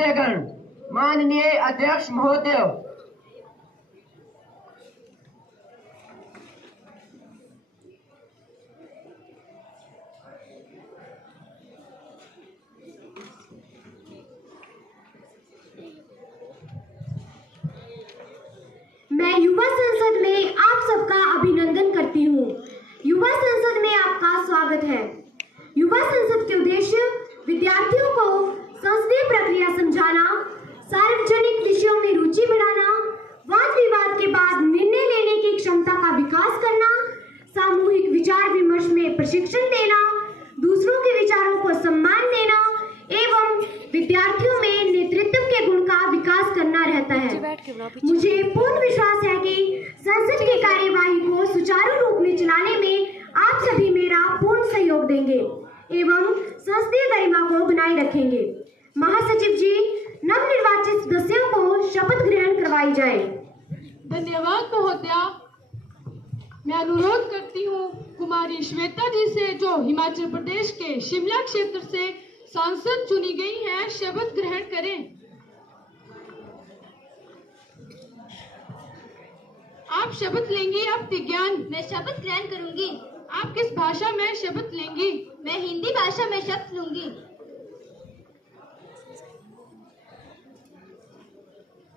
सदस्यगण, माननीय अध्यक्ष महोदय, मैं युवा संसद में आप सबका अभिनंदन करती हूँ। युवा संसद में आपका स्वागत है। युवा संसद के उद्देश्य विद्यार्थियों को संसदीय प्रक्रिया समझाना, सार्वजनिक विषयों में रुचि बढ़ाना, वाद विवाद के बाद निर्णय लेने की क्षमता का विकास करना, सामूहिक विचार विमर्श में प्रशिक्षण देना, दूसरों के विचारों को सम्मान देना एवं विद्यार्थियों में नेतृत्व के गुण का विकास करना रहता है। मुझे पूर्ण विश्वास है कि संसद की कार्यवाही को सुचारू रूप में चलाने में आप सभी मेरा पूर्ण सहयोग देंगे एवं संसदीय गरिमा को बनाए रखेंगे। महासचिव जी, नवनिर्वाचित सदस्यों को शपथ ग्रहण करवाई जाए। धन्यवाद महोदया। मैं अनुरोध करती हूँ कुमारी श्वेता जी से, जो हिमाचल प्रदेश के शिमला क्षेत्र से सांसद चुनी गई हैं, शपथ ग्रहण करें। आप शपथ लेंगी अब विज्ञान? मैं शपथ ग्रहण करूंगी। आप किस भाषा में शपथ लेंगी? मैं हिंदी भाषा में शपथ लूंगी।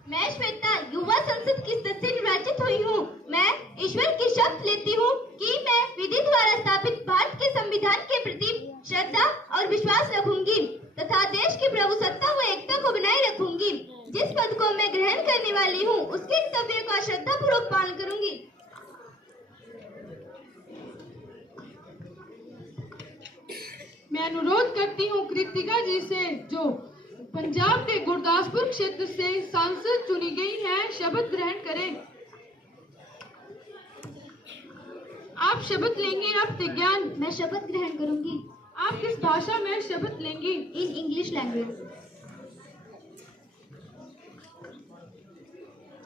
मैं श्वेता युवा संसद की सदस्य निर्वाचित हुई हूँ। मैं ईश्वर की शपथ लेती हूँ कि मैं विधि द्वारा स्थापित भारत के संविधान के प्रति श्रद्धा और विश्वास रखूंगी तथा देश की प्रभुसत्ता व एकता को बनाए रखूंगी। जिस पद को मैं ग्रहण करने वाली हूँ उसके कर्तव्यों का श्रद्धापूर्वक पालन करूंगी। मैं अनुरोध करती हूँ कृतिका जी से, जो पंजाब के गुरदासपुर क्षेत्र से सांसद चुनी गई हैं, शपथ ग्रहण करें। आप शपथ लेंगी अब विज्ञान? मैं शपथ ग्रहण करूंगी। आप किस भाषा में शपथ लेंगी? In English language.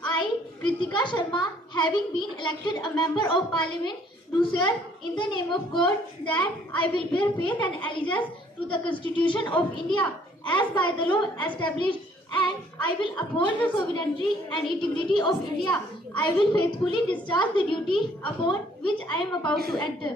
I, Kritika Sharma, having been elected a member of Parliament, do swear in the name of God that I will bear faith and allegiance to the Constitution of India as by the law established, and I will uphold the sovereignty and integrity of India. I will faithfully discharge the duty upon which I am about to enter.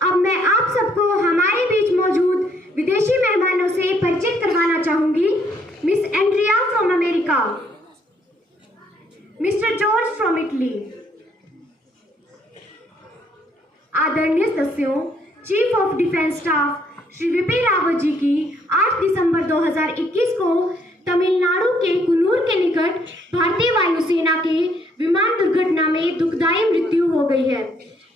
अब मैं आप सबको हमारे बीच मौजूद विदेशी मेहमानों से परिचित करवाना चाहूंगी। Miss Andrea from America, mister George from Italy. आदरणीय सदस्यों, chief of defence staff Shri Bipin Rawat ji की 8 दिसंबर 2021 को तमिलनाडु के कुन्नूर के निकट भारतीय वायुसेना के विमान दुर्घटना में दुखदायी मृत्यु हो गई है।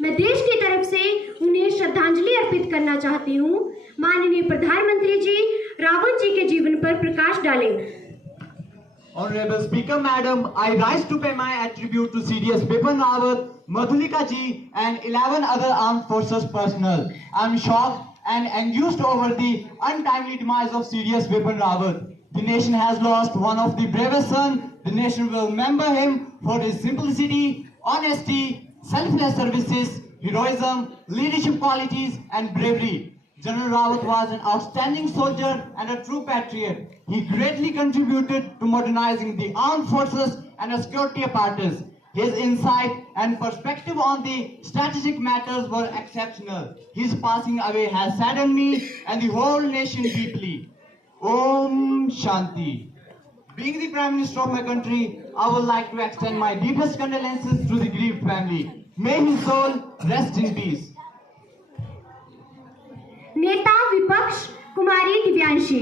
मैं देश की तरफ से उन्हें श्रद्धांजलि अर्पित करना चाहती हूँ। माननीय प्रधानमंत्री जी रावत जी के जीवन पर प्रकाश डालें। Honorable Speaker, Madam, I rise to pay my tribute to CDS Bipin Rawat, Madhulika ji, and 11 other armed forces personnel. I am shocked and anguished over the untimely demise of CDS Bipin Rawat. The nation has lost one of the bravest sons. The nation will remember him for his simplicity, honesty, selfless services, heroism, leadership qualities, and bravery. General Rawat was an outstanding soldier and a true patriot. He greatly contributed to modernizing the armed forces and the security apparatus. His insight and perspective on the strategic matters were exceptional. His passing away has saddened me and the whole nation deeply. Om Shanti. Being the Prime Minister of my country, I would like to extend my deepest condolences to the grieved family. May his soul rest in peace. नेता विपक्ष कुमारी दिव्यांशी।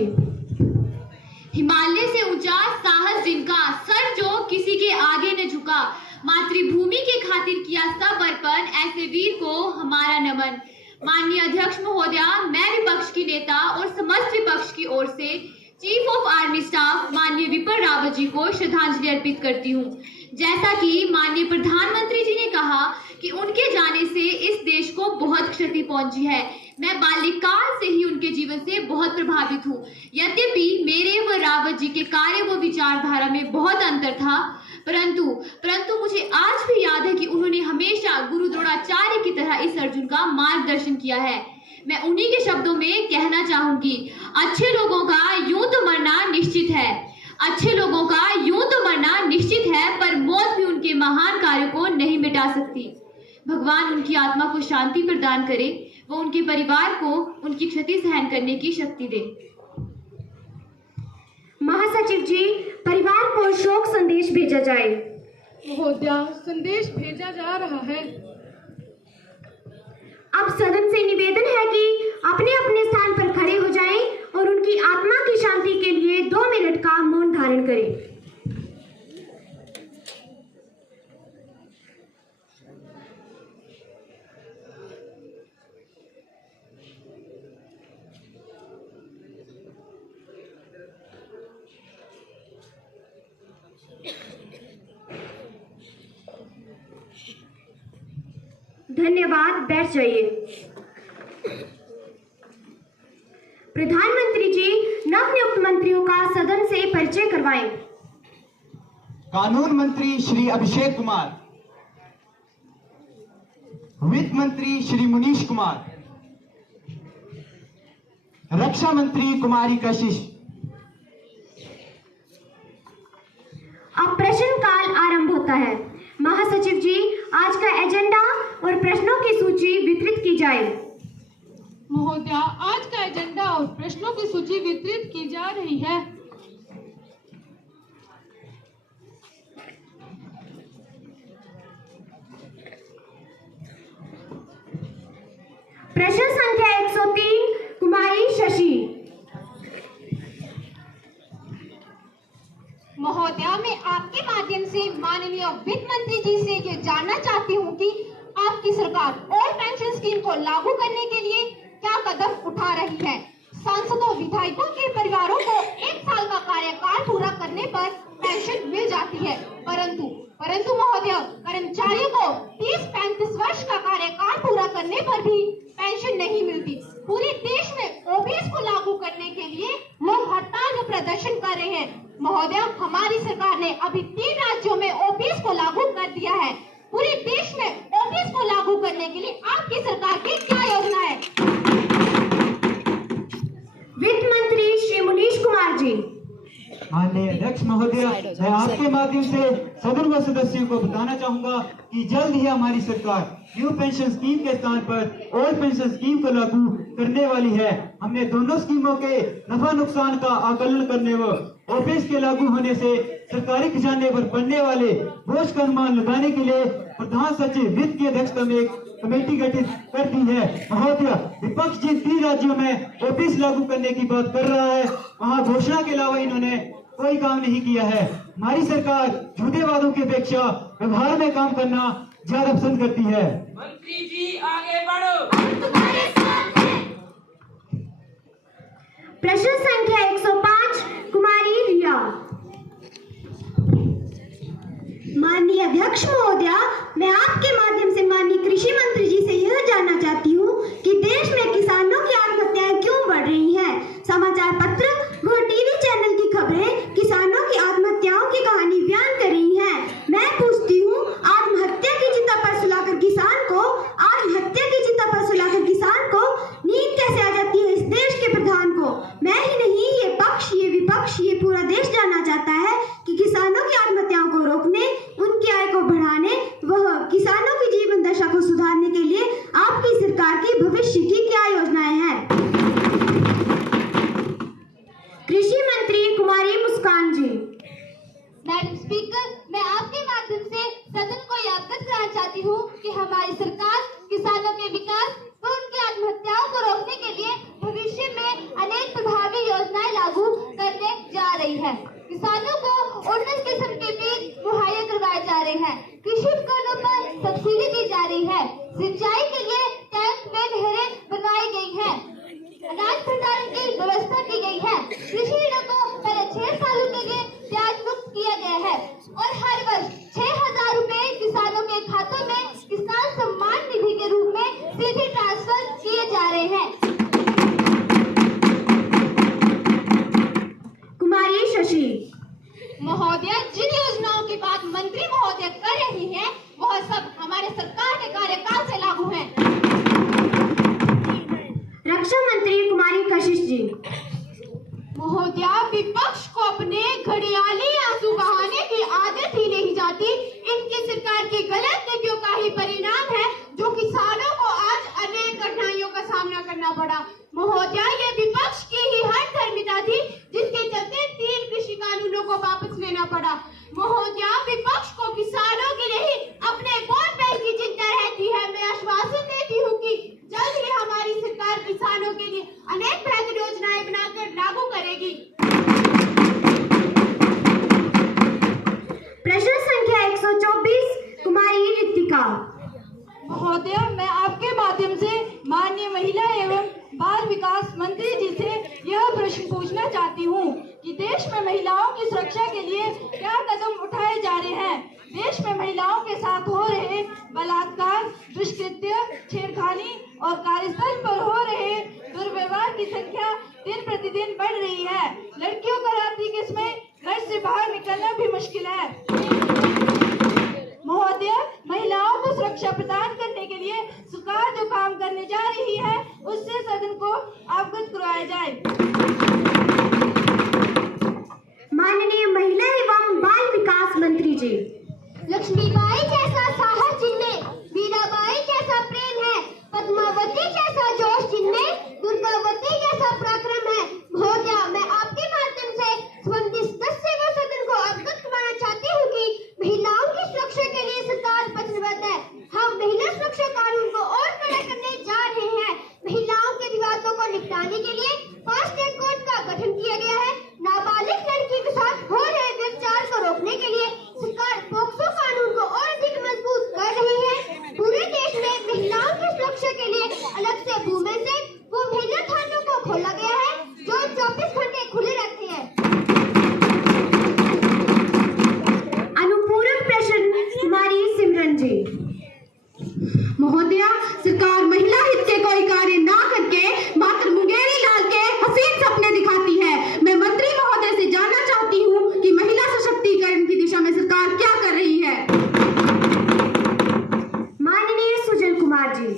हिमालय से ऊंचा साहस जिनका, sir जो किसी के आगे न झुका, मातृभूमि के खातिर किया सब अर्पण, ऐसे वीर को हमारा नमन। माननीय अध्यक्ष महोदया, मैं विपक्ष की नेता और समस्त विपक्ष की ओर से चीफ ऑफ आर्मी स्टाफ माननीय विपिन रावत जी को श्रद्धांजलि अर्पित करती हूँ। जैसा कि माननीय प्रधानमंत्री जी ने कहा कि उनके जाने से इस देश को बहुत क्षति पहुंची है, मैं बाल्यकाल से ही उनके जीवन से बहुत प्रभावित हूँ। यद्यपि रावत जी के कार्य व विचारधारा में बहुत अंतर था, परंतु मुझे आज भी याद है कि उन्होंने हमेशा गुरु द्रोणाचार्य की तरह इस अर्जुन का मार्गदर्शन किया है। मैं उन्हीं के शब्दों में कहना चाहूंगी, अच्छे लोगों का यूं तो मरना निश्चित है, अच्छे लोगों का यूं तो मरना निश्चित है, पर मौत भी उनके महान कार्यों को नहीं मिटा सकती। भगवान उनकी आत्मा को शांति प्रदान करे, वो उनके परिवार को उनकी क्षति सहन करने की शक्ति दे। महासचिव जी, परिवार को शोक संदेश भेजा जाए। महोदया, संदेश भेजा जा रहा है। अब सदन से निवेदन है कि अपने अपने स्थान पर खड़े हो जाएं और उनकी आत्मा की शांति के लिए 2 मिनट का मौन धारण करें। धन्यवाद, बैठ जाइए। प्रधानमंत्री जी, नवनियुक्त मंत्रियों का सदन से परिचय करवाएं। कानून मंत्री श्री अभिषेक कुमार, वित्त मंत्री श्री मुनीश कुमार, रक्षा मंत्री कुमारी कशिश। अब प्रश्नकाल आरंभ होता है। महासचिव जी, आज का एजेंडा और प्रश्नों की सूची वितरित की जाए। महोदया, आज का एजेंडा और प्रश्नों की सूची वितरित की जा रही है। प्रश्न संख्या 103, कुमारी शशि। महोदया, मैं आपके माध्यम से माननीय वित्त मंत्री जी से ये जानना चाहती हूँ कि आपकी सरकार ओल्ड पेंशन स्कीम को लागू करने के लिए क्या कदम उठा रही है। सांसदों विधायकों के परिवारों को 1 साल का कार्यकाल पूरा करने पर पेंशन मिल जाती है, परंतु महोदया, कर्मचारियों को 30-35 वर्ष का कार्यकाल पूरा करने पर भी पेंशन नहीं मिलती। पूरे देश में ओबीसी को लागू करने के लिए लोग हड़ताल में प्रदर्शन कर रहे हैं। महोदया, हमारी सरकार ने अभी 3 राज्यों में ओबीसी को लागू कर दिया है। पूरे देश में ओबीसी को लागू करने के लिए आपकी सरकार की क्या योजना है? वित्त मंत्री श्री मुनीश कुमार जी। माननीय अध्यक्ष महोदय, मैं आपके माध्यम से सदन व सदस्यों को बताना चाहूंगा कि जल्द ही हमारी सरकार न्यू पेंशन स्कीम के स्थान पर ओल्ड पेंशन स्कीम को लागू करने वाली है। हमने दोनों स्कीमों के नफा नुकसान का आकलन करने व ओबीसी के लागू होने से सरकारी खजाने पर पड़ने वाले बोझ का अनुमान लगाने के लिए प्रधान सचिव वित्त की अध्यक्षता में एक कमेटी गठित कर दी है। महोदय, विपक्ष जिन 3 राज्यों में ओबीसी लागू करने की बात कर रहा है, वहाँ घोषणा के अलावा इन्होंने कोई काम नहीं किया है। हमारी सरकार झूठे वादों की अपेक्षा व्यवहार में काम करना ज्यादा पसंद करती है। मंत्री जी, आगे बढ़ो। प्रश्न संख्या 105, कुमारी रिया। माननीय अध्यक्ष महोदया, मैं आपके माध्यम से माननीय कृषि मंत्री जी से यह जानना चाहती हूँ कि देश में किसानों की आत्महत्याएं क्यों बढ़ रही हैं। समाचार पत्र व टीवी चैनल की खबरें किसानों की आत्महत्याओं की कहानी बयान कर रही हैं। मैं पूछती हूँ, आत्महत्या की चिंता पर सुलाकर किसान को नींद कैसे आ जाती है इस देश के प्रधान को। मैं ही नहीं, ये पक्ष, ये विपक्ष, ये पूरा देश जानना चाहता है कि किसानों की आत्महत्याओं को रोकने, उनकी आय को बढ़ाने व किसानों की जीवन दशा को सुधारने के लिए आपकी सरकार की भविष्य की क्या योजनाएं हैं। कृषि मंत्री कुमारी मुस्कान जी। मैडम स्पीकर, मैं आपके माध्यम से सदन को यादगार कराना चाहती हूँ कि हमारी सरकार किसानों के विकास व उनकी आत्महत्याओं को रोकने के लिए भविष्य में अनेक प्रभावी योजनाएं लागू करने जा रही है। किसानों को उन्नत किस्म के बीज मुहैया करवाए जा रहे हैं। कृषि उपकरणों पर सब्सिडी दी जा रही है। सिंचाई के लिए टैंक में नहरें बनवाई गई हैं। अनाज भंडारण की व्यवस्था की गई है। कृषि ऋणों को पहले 6 सालों के लिए ब्याज मुक्त किया गया है और हर वर्ष 6,000 रुपए किसानों के खातों में किसान सम्मान महोदया, विपक्ष को अपने घड़ियाली आंसू बहाने की आदत ही नहीं जाती। इनकी सरकार की गलत नीतियों का ही परिणाम है जो किसानों को आज अनेक कठिनाइयों का सामना करना पड़ा। महोदया, ये विपक्ष की ही हठधर्मिता थी जिसके चलते 3 कृषि कानूनों को वापस लेना पड़ा। महोदया, विपक्ष को किसानों की नहीं अपने वोट बैंक की चिंता रहती है। मैं आश्वासन देती हूँ कि जल्द ही हमारी सरकार किसानों के लिए अनेक बेहतर योजनाएं बनाकर लागू करेगी। प्रश्न संख्या 124 कुमारी रितिका। महोदया, मैं आपके माध्यम से माननीय महिला एवं बाल विकास मंत्री जी से यह प्रश्न पूछना चाहती हूँ कि देश में महिलाओं की सुरक्षा के लिए क्या कदम उठाए जा रहे हैं। देश में महिलाओं के साथ हो रहे बलात्कार, दुष्कृत्य, छेड़खानी और कार्यस्थल पर हो रहे दुर्व्यवहार की संख्या दिन प्रतिदिन बढ़ रही है। लड़कियों को रात्रि के समय घर से बाहर निकलना भी मुश्किल है। महोदय, महिलाओं को सुरक्षा प्रदान करने के लिए सरकार जो काम करने जा रही है उससे सदन को अवगत करवाया जाए। माननीय महिला एवं बाल विकास मंत्री जी। लक्ष्मीबाई जैसा साहस जिनमें, मीराबाई जैसा प्रेम है, पद्मावती जैसा जोश जिनमें, दुर्गावती जैसा पराक्रम है। महोदया, मैं आपके माध्यम से संबंधित सदस्य व सदन को अवगत करवाना चाहती हूँ कि महिलाओं की सुरक्षा के लिए सरकार वचनबद्ध है। हम महिला सुरक्षा कानून को और कड़ा करने जा रहे हैं। महिलाओं के विवादों को निपटाने के लिए 5 स्टेट कोर्ट का गठन किया गया है। नाबालिग लड़की के साथ हो रहे व्यभिचार को रोकने के लिए सरकार पोक्सो कानून को और अधिक मजबूत कर रही है। पूरे देश में महिलाओं की सुरक्षा के लिए अलग से वुमेन सेल व महिला थानों को खोला गया है जो 24 घंटे खुले रहते हैं। अनुपूरक प्रश्न कुमारी सिमरन जी। महोदया, सरकार महिला हित के कोई कार्य ना करके मात्र मुंगेरी लाल के हसीन सपने दिखाती है। मैं मंत्री महोदय से जानना चाहती हूँ कि महिला सशक्तिकरण की दिशा में सरकार क्या कर रही है। माननीय Sujal Kumar ji.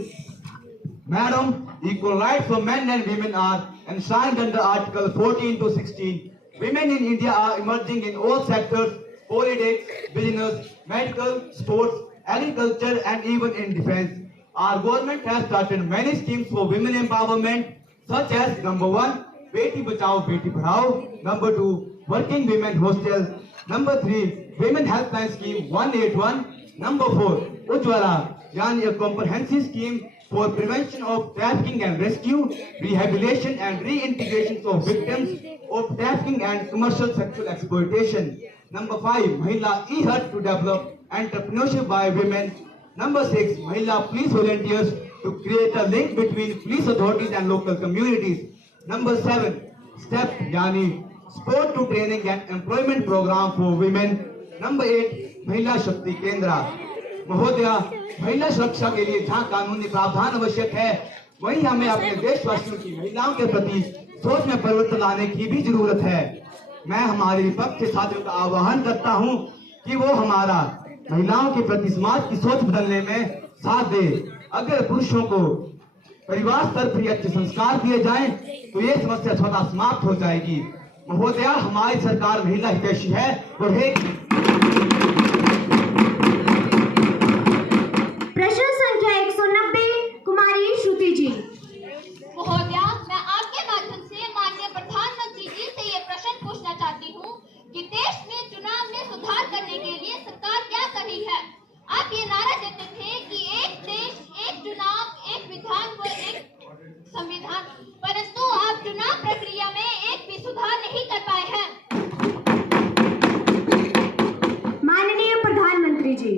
Madam, equal rights for men and women are enshrined under Article 14 to 16. Women in India are emerging in all sectors: politics, business, medical, sports, agriculture, and even in defense. Our government has started many schemes for women empowerment, such as number 1, Beti Bachao, Beti Padhao; number 2, Working Women Hostel; number 3, Women Helpline Scheme 181; number 4, Ujjwala, yani a comprehensive scheme for prevention of trafficking and rescue, rehabilitation and reintegration of victims of trafficking and commercial sexual exploitation. Number 5, Mahila e-hut to develop entrepreneurship by women. Number 6, Mahila police volunteers to create a link between police authorities and local communities. Number 7, STEP yani sport to training and employment program for women. Number 8, Mahila Shakti Kendra. महोदया, महिला सुरक्षा के लिए जहाँ कानूनी प्रावधान आवश्यक है, वहीं हमें अपने देशवासियों की महिलाओं के प्रति सोच में परिवर्तन लाने की भी जरूरत है। मैं हमारे विपक्ष के साथियों का आह्वान करता हूँ कि वो हमारा महिलाओं के प्रति समाज की सोच बदलने में साथ दे। अगर पुरुषों को परिवार स्तर पर अच्छे संस्कार दिए जाएं, तो ये समस्या स्वतः समाप्त हो जाएगी। महोदया, हमारी सरकार महिला हितैषी है और है। प्रश्न संख्या 190 कुमारी श्रुति जी। महोदया, मैं आपके माध्यम से माननीय प्रधानमंत्री जी से ये प्रश्न पूछना चाहती हूँ कि देश में चुनाव में सुधार करने के लिए सरकार क्या कर रही है। आप ये नारा देते थे कि एक देश, एक चुनाव, एक विधान व एक संविधान, परंतु आप चुनाव प्रक्रिया में एक भी सुधार नहीं कर पाए हैं। माननीय प्रधानमंत्री जी।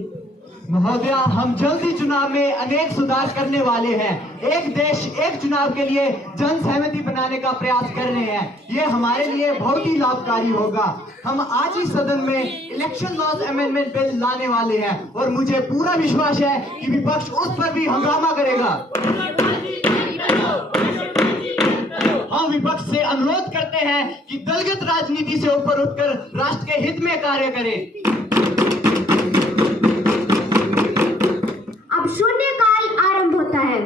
महोदया, हम जल्दी चुनाव में अनेक सुधार करने वाले हैं। एक देश एक चुनाव के लिए जन सहमति बनाने का प्रयास कर रहे हैं। ये हमारे लिए बहुत ही लाभकारी होगा। हम आज ही सदन में इलेक्शन लॉज अमेंडमेंट बिल लाने वाले हैं और मुझे पूरा विश्वास है कि विपक्ष उस पर भी हंगामा करेगा। हम विपक्ष से अनुरोध करते हैं कि दलगत राजनीति से ऊपर उठकर राष्ट्र के हित में कार्य करें। अब शून्यकाल आरंभ होता है।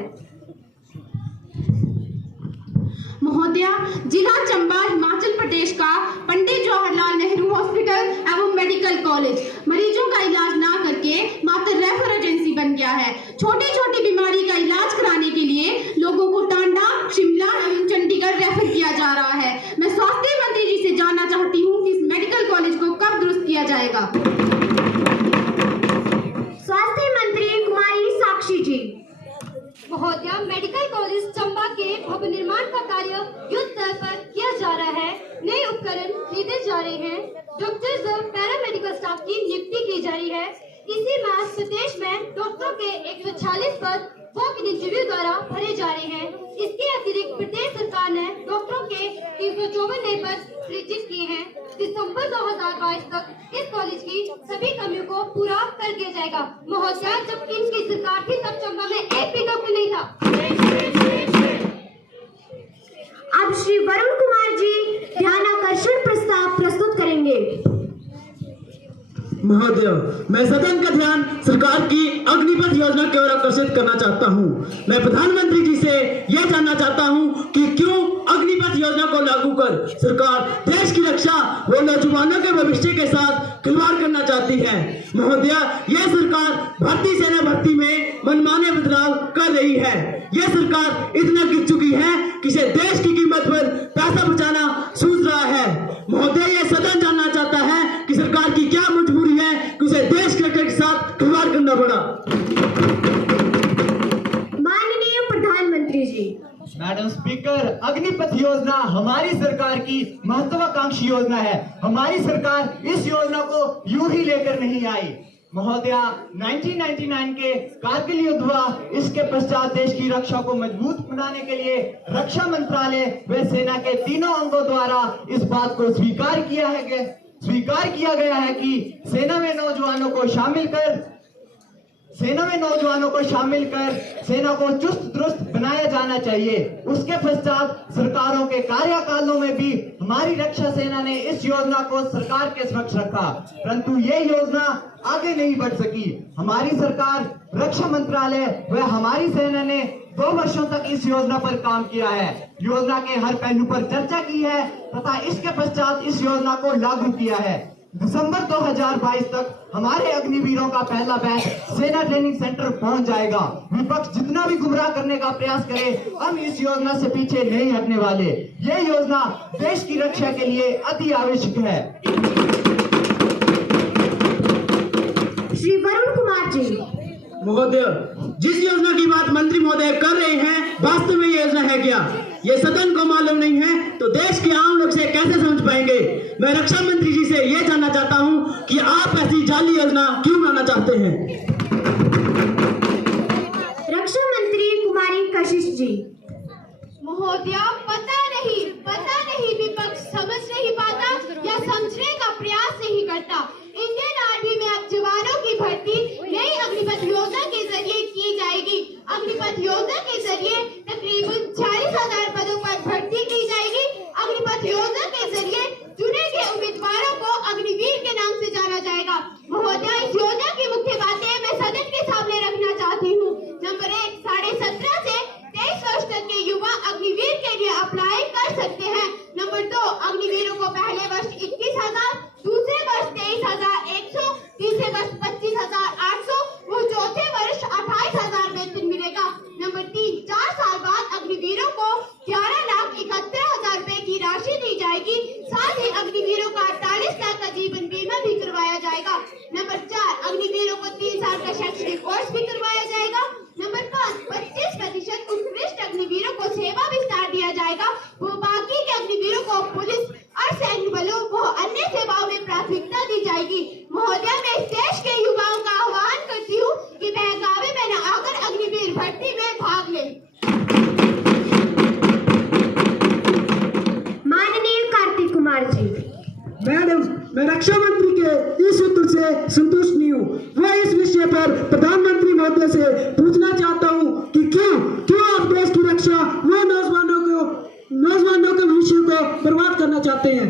महोदया, जिला चंबा, हिमाचल प्रदेश छोटी छोटी बीमारी का इलाज कराने के लिए लोगों को टांडा, शिमला एवं चंडीगढ़ रेफर किया जा रहा है। मैं स्वास्थ्य मंत्री जी से जानना चाहती हूँ कि इस मेडिकल कॉलेज को कब दुरुस्त किया जाएगा। स्वास्थ्य मंत्री कुमारी साक्षी जी। महोदया, मेडिकल कॉलेज चंबा के भवन निर्माण का कार्य युद्ध स्तर पर किया जा रहा है। नए उपकरण खरीदे जा रहे हैं। डॉक्टर्स और पैरामेडिकल स्टाफ की नियुक्ति की जा रही है। इसी माह प्रदेश में डॉक्टरों के 146 पद वॉक इन इंटरव्यू द्वारा भरे जा रहे हैं। इसके अतिरिक्त प्रदेश सरकार ने डॉक्टरों के 354 नए पद सृजित किए हैं। दिसंबर 2022 तक इस कॉलेज की सभी कमियों को पूरा कर दिया जाएगा। महोदया, जब इनकी सरकार थी तब चंबा में एक भी डॉक्टर नहीं था। अब श्री वरुण कुमार जी ध्यानाकर्षण प्रस्ताव प्रस्तुत करेंगे। महोदय, मैं सदन का ध्यान सरकार की अग्निपथ योजना की ओर आकर्षित करना चाहता हूं। मैं प्रधानमंत्री जी से यह जानना चाहता हूं कि क्यों अग्निपथ योजना को लागू कर सरकार देश की रक्षा व नौजवानों के भविष्य के साथ खिलवाड़ करना चाहती है। महोदय, यह सरकार भारतीय सेना भर्ती में मनमाने बदलाव कर रही है। यह सरकार इतना गिर चुकी है कि इसे देश की कीमत पर पैसा बचाना सूझ रहा है। महोदय, यह सदन जानना चाहता है कि सरकार की क्या मजबूरी है कि उसे देश के रक्षा के साथ खिलवाड़ करना पड़ा। माननीय प्रधानमंत्री जी। मैडम स्पीकर, अग्निपथ योजना हमारी सरकार की महत्वाकांक्षी योजना है। हमारी सरकार इस योजना को यूं ही लेकर नहीं आई। महोदया, 1999 के कारगिल युद्ध हुआ। इसके पश्चात देश की रक्षा को मजबूत बनाने के लिए रक्षा मंत्रालय व सेना के तीनों अंगों द्वारा इस बात को स्वीकार किया गया है कि सेना में नौजवानों को शामिल कर सेना को चुस्त दुरुस्त बनाया जाना चाहिए। उसके पश्चात सरकारों के कार्यकालों में भी हमारी रक्षा सेना ने इस योजना को सरकार के समक्ष रखा, परंतु ये योजना आगे नहीं बढ़ सकी। हमारी सरकार, रक्षा मंत्रालय व हमारी सेना ने 2 वर्षों तक इस योजना पर काम किया है। योजना के हर पहलू पर चर्चा की है तथा इसके पश्चात इस योजना को लागू किया है। दिसंबर 2022 तक हमारे अग्निवीरों का पहला बैच सेना ट्रेनिंग सेंटर पहुंच जाएगा। विपक्ष जितना भी गुमराह करने का प्रयास करे, हम इस योजना से पीछे नहीं हटने वाले। ये योजना देश की रक्षा के लिए अति आवश्यक है। श्री वरुण कुमार जी। महोदय, जिस योजना की बात मंत्री महोदय कर रहे हैं, वास्तव में ये योजना है क्या? ये सदन को मालूम नहीं है तो देश के आम लोग से कैसे समझ पाएंगे? मैं रक्षा मंत्री जी से ये जानना चाहता हूँ कि आप ऐसी जाली योजना क्यों बनाना चाहते हैं? रक्षा मंत्री कुमारी कशिश जी। महोदया, पता नहीं विपक्ष समझ नहीं पाता या समझने का प्रयास नहीं करता। इंडियन आर्मी में अब जवानों की भर्ती नई अग्निपथ योजना के जरिए की जाएगी। अग्निपथ योजना के जरिए तकरीबन 40,000 पदों पर भर्ती की जाएगी। अग्निपथ योजना के जरिए चुने गए उम्मीदवारों को अग्निवीर के नाम से जाना जाएगा। महोदया, इस योजना की मुख्य बातें मैं सदन के सामने रखना चाहती हूँ। नंबर 1, 17.5 से 23 वर्ष तक के युवा अग्निवीर के लिए अप्लाई कर सकते हैं। नंबर 2, अग्निवीरों को पहले वर्ष 21,000, दूसरे वर्ष 23,100, तीसरे वर्ष 25,800 व चौथे वर्ष 28,000 वेतन मिलेगा। नंबर 3, 4 साल बाद अग्निवीरों को 11,71,000 रुपए की राशि दी जाएगी। साथ ही अग्निवीरों का 48 लाख का जीवन बीमा भी करवाया जाएगा। नंबर 4, अग्निवीरों को 3 साल का शैक्षणिक कोर्स भी करवाया जाएगा। नंबर 5, 25% उत्कृष्ट अग्निवीरों को सेवा विस्तार दिया जाएगा। वो बाकी के अग्निवीरों को पुलिस और सैन्य बलों को अन्य सेवाओं में प्राथमिकता दी जाएगी। महोदया, मैं इस देश के युवाओं का आह्वान करती हूँ कि बहकावे में न आकर अग्निवीर भर्ती में भाग लें। माननीय कार्तिक कुमार जी। मैडम, मैं रक्षा मंत्री के इस उत्तर से संतुष्ट नहीं हूँ। मैं इस विषय पर प्रधानमंत्री महोदय से पूछना चाहता हूँ कि क्यों आप देश की रक्षा व नौजवानों के भविष्य को बर्बाद करना चाहते हैं?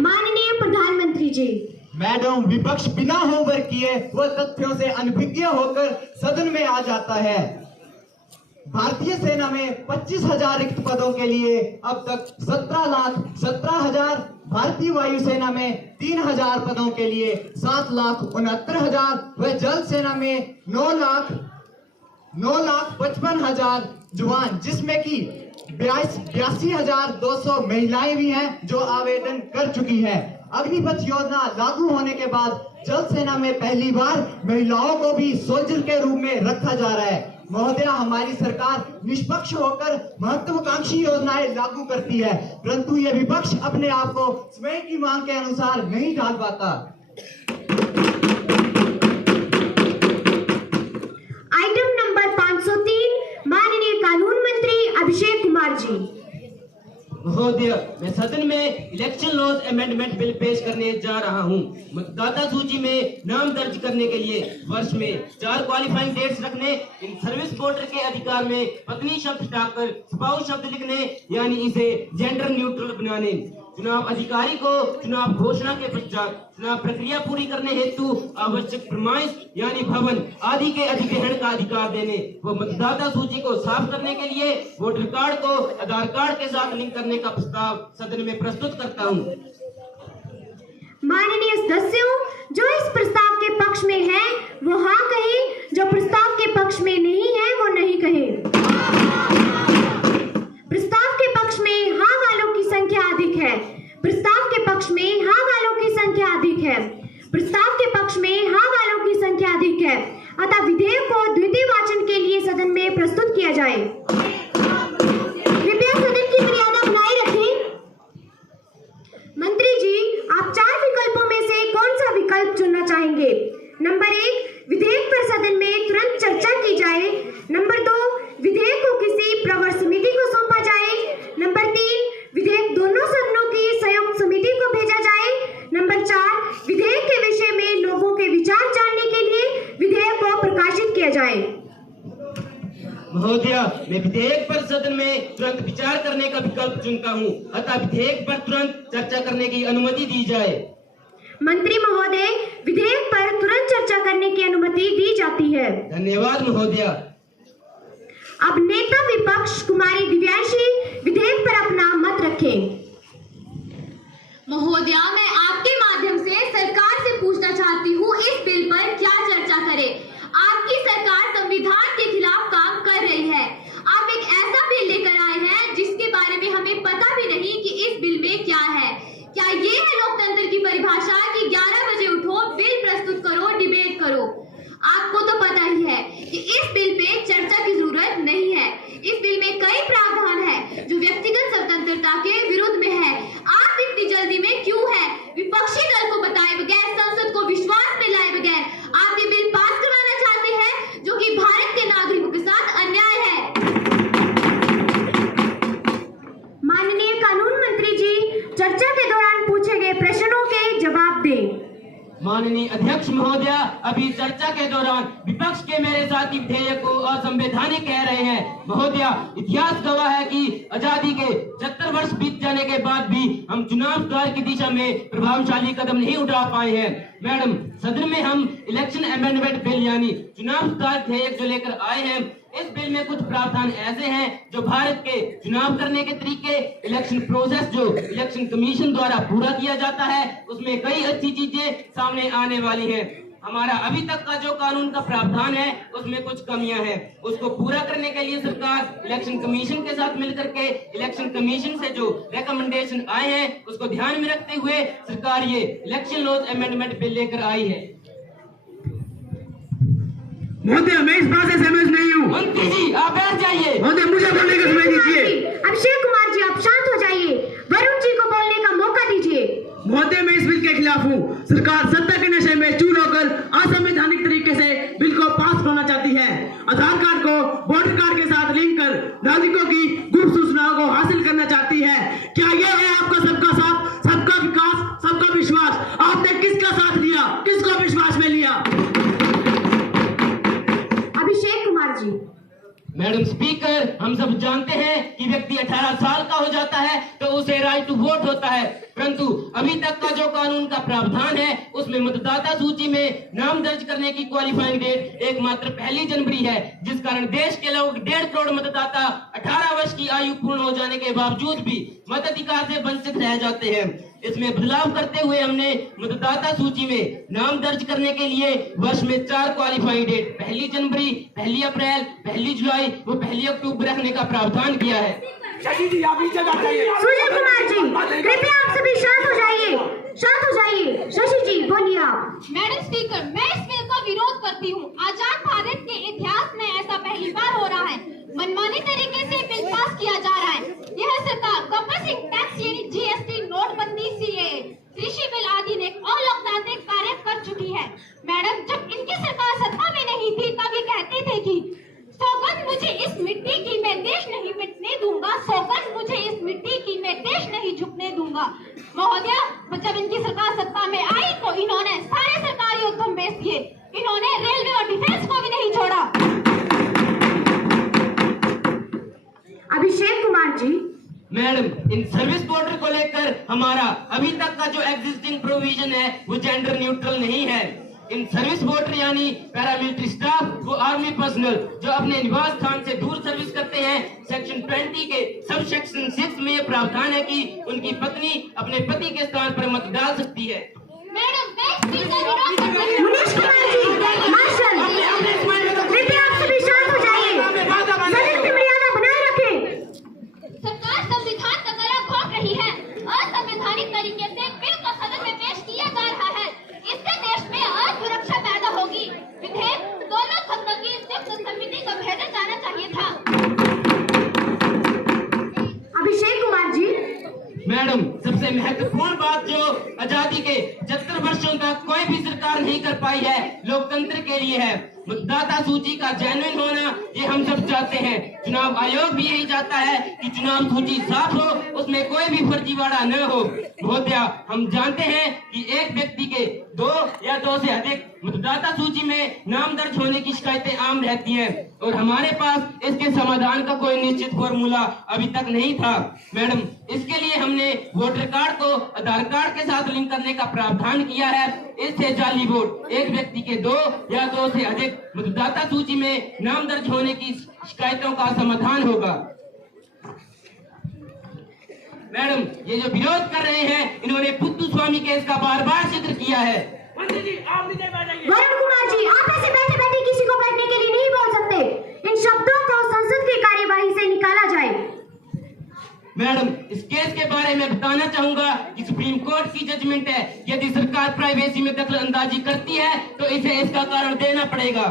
माननीय प्रधानमंत्री जी। मैडम, विपक्ष बिना होमवर्क किए व तथ्यों से अनभिज्ञ होकर सदन में आ जाता है। भारतीय सेना में 25,000 रिक्त पदों के लिए अब तक 17,17,000, भारतीय वायुसेना में 3,000 पदों के लिए 7,69,000 व जल सेना में 9,55,000 जवान, जिसमें कि 82,200 महिलाएं भी हैं जो आवेदन कर चुकी हैं। अग्निपथ योजना लागू होने के बाद जल सेना में पहली बार महिलाओं को भी सोल्जर के रूप में रखा जा रहा है। महोदय, हमारी सरकार निष्पक्ष होकर महत्वाकांक्षी योजनाएं लागू करती है, परंतु यह विपक्ष अपने आप को स्वयं की मांग के अनुसार नहीं ढाल पाता। आइटम नंबर 503, माननीय कानून मंत्री अभिषेक कुमार जी। महोदय, मैं सदन में इलेक्शन लॉज अमेंडमेंट बिल पेश करने जा रहा हूं। मतदाता सूची में नाम दर्ज करने के लिए वर्ष में 4 क्वालिफाइंग डेट्स रखने, इन सर्विस वोटर के अधिकार में पत्नी शब्द हटाकर स्पाउस शब्द लिखने, यानी इसे जेंडर न्यूट्रल बनाने, चुनाव अधिकारी को चुनाव घोषणा के पश्चात चुनाव प्रक्रिया पूरी करने हेतु आवश्यक प्रमाण यानी भवन आदि के अधिग्रहण का अधिकार देने व मतदाता सूची को साफ करने के लिए वोटर कार्ड को आधार कार्ड के साथ लिंक करने का प्रस्ताव सदन में प्रस्तुत करता हूं। माननीय सदस्यों, जो इस प्रस्ताव के पक्ष में है वो हाँ कहे, जो प्रस्ताव के पक्ष में नहीं है वो नहीं कहे। प्रस्ताव के पक्ष में हाँ वालों की संख्या अधिक है। प्रस्ताव के पक्ष में हाँ वालों की संख्या अधिक है। प्रस्ताव के पक्ष में हाँ वालों की संख्या अधिक है, अतः विधेयक को द्वितीय वाचन के लिए सदन में प्रस्तुत किया जाए। कृपया सदन की मर्यादा बनाए रखें। मंत्री जी, आप 4 विकल्पों में से कौन सा विकल्प चुनना चाहेंगे? नंबर 1, विधेयक पर सदन में तुरंत चर्चा की जाए। नंबर 2, विधेयक को किसी प्रवर समिति को सौंपा जाए। नंबर 3, विधेयक दोनों सदनों की संयुक्त समिति को भेजा जाए। नंबर 4, विधेयक के विषय में लोगों के विचार जानने के लिए विधेयक को प्रकाशित किया जाए। महोदय, मैं विधेयक पर सदन में तुरंत विचार करने का विकल्प चुनता हूं, अतः विधेयक पर तुरंत चर्चा करने की अनुमति दी जाए। मंत्री महोदय, विधेयक पर तुरंत चर्चा करने की अनुमति दी जाती है। धन्यवाद महोदय। अब नेता विपक्ष कुमारी दिव्यांशी विधेयक पर अपना मत रखें। महोदय, मैं आपके माध्यम से सरकार से पूछना चाहती हूँ, इस बिल पर क्या चर्चा करें? आपकी सरकार संविधान के खिलाफ काम कर रही है। आप एक ऐसा बिल लेकर आए हैं जिसके बारे में हमें पता भी नहीं कि इस बिल में क्या है। क्या ये है लोकतंत्र की परिभाषा कि 11 बजे उठो, बिल प्रस्तुत करो, डिबेट करो? आपको तो पता ही है कि इस बिल पे चर्चा की जरूरत नहीं है। इस बिल में कई प्रावधान है जो व्यक्तिगत स्वतंत्रता के विरुद्ध में है। आप इतनी जल्दी में क्यों हैं? विपक्षी दल को बताए बगैर, संसद को विश्वास में लाए बगैर आप ये बिल पास करवाना चाहते हैं, जो कि भारत के नागरिकों के साथ अन्याय है। माननीय कानून मंत्री जी, चर्चा के दौरान पूछे गए प्रश्नों के जवाब दें। माननीय अध्यक्ष महोदय, अभी चर्चा के दौरान विपक्ष के मेरे साथी विधेयक को असंवैधानिक कह रहे हैं। महोदय, इतिहास गवाह है कि आजादी के 70 वर्ष बीत जाने के बाद भी हम चुनाव सुधार की दिशा में प्रभावशाली कदम नहीं उठा पाए हैं। मैडम, सदन में हम इलेक्शन अमेंडमेंट बिल यानी चुनाव सुधार विधेयक जो लेकर आए हैं, इस बिल में कुछ प्रावधान ऐसे हैं जो भारत के चुनाव करने के तरीके, इलेक्शन प्रोसेस जो इलेक्शन कमीशन द्वारा पूरा किया जाता है, उसमें कई अच्छी चीजें सामने आने वाली हैं। हमारा अभी तक का जो कानून का प्रावधान है उसमें कुछ कमियां हैं, उसको पूरा करने के लिए सरकार इलेक्शन कमीशन के साथ मिलकर के इलेक्शन कमीशन से जो रिकमेंडेशन आए हैं उसको ध्यान में रखते हुए सरकार ये इलेक्शन लॉज अमेंडमेंट बिल लेकर आई है। महोदय, मैं इस बात से सहमत नहीं हूँ। मंत्री जी, आप बैठ जाइए। महोदय, मुझे बोलने का समय दीजिए। अभिषेक कुमार जी, आप शांत हो जाइए। वरुण जी को बोलने का मौका दीजिए। महोदय, मैं इस बिल के खिलाफ हूँ। सरकार सत्ता के नशे में चूर होकर असंवैधानिक तरीके से बिल को पास करना चाहती है। आधार कार्ड को वोटर कार्ड के साथ लिंक कर नागरिकों की गुप्त सूचनाओं को हासिल करना चाहती है। क्या यह है आपका सबका साथ, सबका विकास, सबका विश्वास? आपने किसका साथ लिया, किसको विश्वास में लिया? अभिषेक कुमार जी। मैडम स्पीकर, हम सब जानते हैं कि व्यक्ति 18 साल का हो जाता है तो उसे राइट टू वोट प्राप्त होता है, परंतु अभी तक का जो कानून का प्रावधान है उसमें मतदाता सूची में नाम दर्ज करने की क्वालिफाइंग डेट एकमात्र 1 जनवरी है, जिस कारण देश के लोग 1.5 करोड़ मतदाता 18 वर्ष की आयु पूर्ण हो जाने के बावजूद भी मताधिकार से वंचित रह जाते हैं। इसमें बदलाव करते हुए हमने मतदाता सूची में नाम दर्ज करने के लिए वर्ष में 4 क्वालिफाइंग डेट 1 जनवरी, 1 अप्रैल, 1 जुलाई व 1 अक्टूबर रखने का प्रावधान किया है। सुनील कुमार जी, कृपया आप सभी शांत हो जाइए, शांत हो जाइए। शशि जी बोलिए आप। मैडम स्पीकर, मैं इस बिल का विरोध करती हूँ। आजाद भारत के इतिहास में ऐसा पहली बार हो रहा है। मनमानी तरीके से बिल पास किया जा रहा है। यह सरकार कंपल्सरी टैक्स यानी जीएसटी, नोटबंदी, सीएए, कृषि बिल आदि ने अलोकतांत्रिक कार्य कर चुकी है। मैडम, जब इनकी सरकार सत्ता में नहीं थी तब ये कहते थे कि सौगंध मुझे इस मिट्टी की, मैं देश नहीं मिटने दूंगा। सौगंध मुझे इस मिट्टी की, मैं देश नहीं झुकने दूंगा। महोदया, जब इनकी सरकार सत्ता में आई तो इन्होंने सारे सरकारी उद्यम बेच दिए। इन्होंने रेलवे और डिफेंस को भी नहीं छोड़ा। Abhishek Kumar ji. Madam, in service portal को लेकर हमारा अभी तक का जो एग्जिस्टिंग प्रोविजन है वो जेंडर न्यूट्रल नहीं है। इन सर्विस वोटर यानी पैरामिलिट्री स्टाफ वो आर्मी पर्सनल जो अपने निवास स्थान से दूर सर्विस करते हैं, सेक्शन 20 के सब सेक्शन 6 में प्रावधान है कि उनकी पत्नी अपने पति के स्थान पर मत डाल सकती है। मैडम, मैं इस बिल का विरोध करती हूँ। मुनीश कुमार जी, मार्शल, कृपया आप सभी शांत हो जाइए, सदन की मर्यादा बनाए रखें। सरकार संविधान का गला घोंट रही है। असंवैधानिक तरीके से बिल को सदन में पेश किया जा रहा है। इससे देश में असुरक्षा पैदा होगी। विधेयक दोनों सदनों की संयुक्त समिति को भेजा जाना चाहिए था। अभिषेक कुमार जी। मैडम, सबसे महत्वपूर्ण बात जो आजादी के 70 वर्षों तक कोई भी सरकार नहीं कर पाई है, लोकतंत्र के लिए है। मतदाता सूची का जेन्युइन होना ये हम सब चाहते हैं। चुनाव आयोग भी यही चाहता है कि चुनाव सूची साफ हो, उसमें कोई भी फर्जीवाड़ा न हो। महोदया, हम जानते हैं कि एक व्यक्ति के 2 या 2 से अधिक मतदाता सूची में नाम दर्ज होने की शिकायतें आम रहती हैं और हमारे पास इसके समाधान का कोई निश्चित फॉर्मूला अभी तक नहीं था। मैडम, इसके लिए हमने वोटर कार्ड को आधार कार्ड के साथ लिंक करने का प्रावधान किया है। इससे जाली वोट एक व्यक्ति के 2 या 2 से अधिक मतदाता सूची में नाम दर्ज होने की शिकायतों का समाधान होगा। मैडम, ये जो विरोध कर रहे हैं इन्होंने पुत्तू स्वामी केस का बार-बार जिक्र किया है। वरुण कुमार जी, आप ऐसे बैठे बैठे किसी को बैठने के लिए नहीं बोल सकते। इन शब्दों को संसद की कार्यवाही से निकाला जाए। मैडम, इस केस के बारे में बताना चाहूंगा कि सुप्रीम कोर्ट की जजमेंट है। यदि सरकार प्राइवेसी में दखल अंदाजी करती है तो इसे इसका कारण देना पड़ेगा।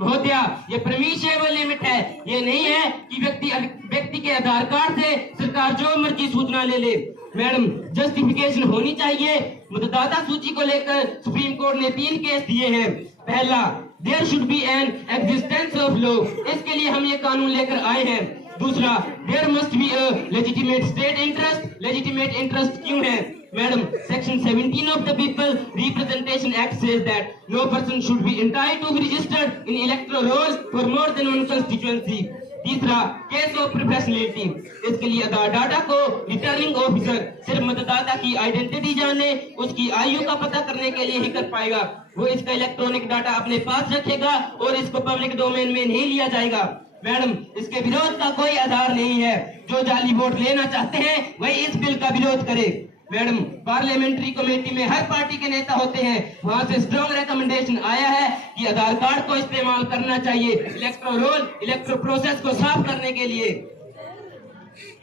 महोदया, ये परमिशेबल लिमिट है। ये नहीं है कि व्यक्ति के आधार कार्ड से सरकार जो मर्जी सूचना ले ले। मैडम, जस्टिफिकेशन होनी चाहिए। मतदाता सूची को लेकर सुप्रीम कोर्ट ने 3 केस दिए हैं। पहला, there should be an existence of law, इसके लिए हम ये कानून लेकर आए हैं। दूसरा, there must be a legitimate state interest. Legitimate interest क्यों है? Madam, Section 17 of the People Representation Act says that no person should be entitled to be registered in electoral rolls for more than one constituency. तीसरा, case of professionality, इसके लिए आधार data को returning officer सिर्फ मतदाता की identity जानने, उसकी आयु का पता करने के लिए ही कर पाएगा। वो इसका इलेक्ट्रॉनिक डाटा अपने पास रखेगा और इसको पब्लिक डोमेन में नहीं लिया जाएगा। मैडम, इसके विरोध का कोई आधार नहीं है। जो जाली वोट लेना चाहते हैं वही इस बिल का विरोध करे। मैडम, पार्लियामेंट्री कमेटी में हर पार्टी के नेता होते हैं, वहां से स्ट्रॉन्ग रिकमेंडेशन आया है कि आधार कार्ड को इस्तेमाल करना चाहिए इलेक्ट्रोल रोल, इलेक्ट्रो प्रोसेस को साफ करने के लिए।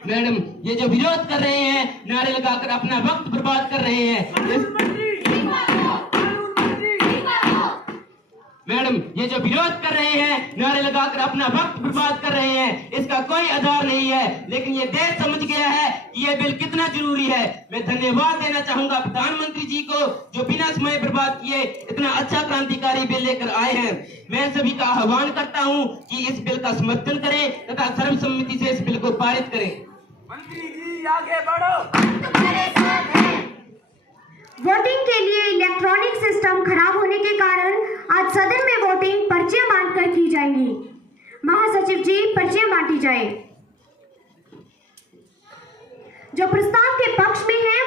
मैडम, ये जो विरोध कर रहे हैं, नारे लगाकर अपना वक्त बर्बाद कर रहे हैं। मैडम, ये जो विरोध कर रहे हैं, नारे लगाकर अपना वक्त बर्बाद कर रहे हैं, इसका कोई आधार नहीं है। लेकिन ये देश समझ गया है कि ये बिल कितना जरूरी है। मैं धन्यवाद देना चाहूंगा प्रधानमंत्री जी को, जो बिना समय बर्बाद किए इतना अच्छा क्रांतिकारी बिल लेकर आए हैं। मैं सभी का आह्वान करता हूं कि इस बिल का समर्थन करें तथा सर्वसम्मति से इस बिल को पारित करें। मंत्री जी आगे बढ़ो। वोटिंग के लिए इलेक्ट्रॉनिक सिस्टम खराब होने के कारण आज सदन में वोटिंग पर्चियां बांटकर की जाएंगी। महासचिव जी, पर्चियां बांटी जाए। जो प्रस्ताव के पक्ष में है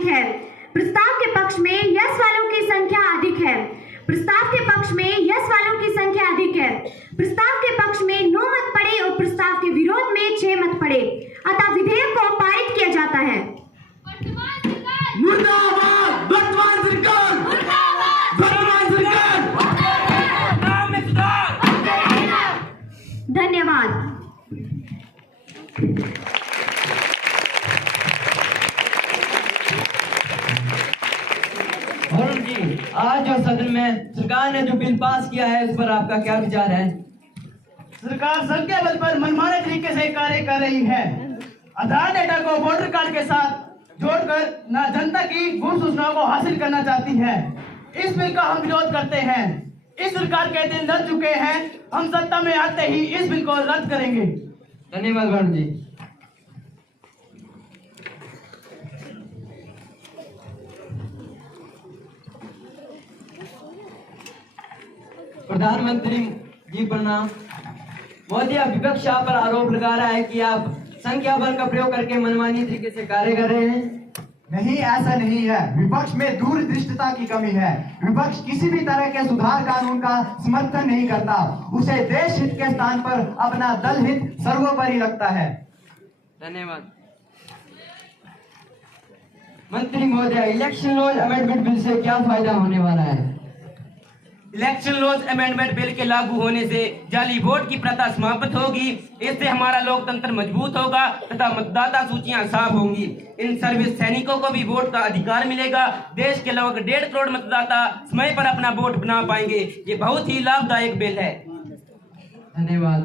अधिक है। प्रस्ताव के पक्ष में यस वालों की संख्या अधिक है। प्रस्ताव के पक्ष में यस वालों की संख्या अधिक है। प्रस्ताव के पक्ष में 9 मत पड़े और प्रस्ताव के विरोध में 6 मत पड़े, अतः विधेयक को पारित किया जाता है। मुर्दाबाद वर्तमान सरकार, वर्तमान सरकार। धन्यवाद। वरुण जी, आज जो सदन में सरकार ने जो बिल पास किया है उस पर आपका क्या विचार है? सरकार संख्या बल पर मनमाने तरीके से कार्य कर रही है। आधार डेटा को वोटर कार्ड के साथ जोड़कर न जनता की गुप्त सूचनाओं को हासिल करना चाहती है। इस बिल का हम विरोध करते हैं। इस सरकार के दिन लग चुके हैं, हम सत्ता में आते ही इस बिल को रद्द करेंगे। धन्यवाद वरुण जी। प्रधानमंत्री जी प्रणाम। मोदी, विपक्ष आप पर आरोप लगा रहा है कि आप संख्या बल का प्रयोग करके मनमानी तरीके से कार्य कर रहे हैं। नहीं, ऐसा नहीं है। विपक्ष में दूरदृष्टता की कमी है। विपक्ष किसी भी तरह के सुधार कानून का समर्थन नहीं करता। उसे देश हित के स्थान पर अपना दल हित सर्वोपरि लगता है। धन्यवाद। मंत्री महोदय, इलेक्शन लॉज अमेंडमेंट बिल से क्या फायदा होने वाला है? इलेक्शन लॉज अमेंडमेंट बिल के लागू होने से जाली वोट की प्रथा समाप्त होगी। इससे हमारा लोकतंत्र मजबूत होगा तथा मतदाता सूचियां साफ होंगी। इन सर्विस सैनिकों को भी वोट का अधिकार मिलेगा। देश के लगभग 1.5 करोड़ मतदाता समय पर अपना वोट बना पाएंगे। ये बहुत ही लाभदायक बिल है। धन्यवाद।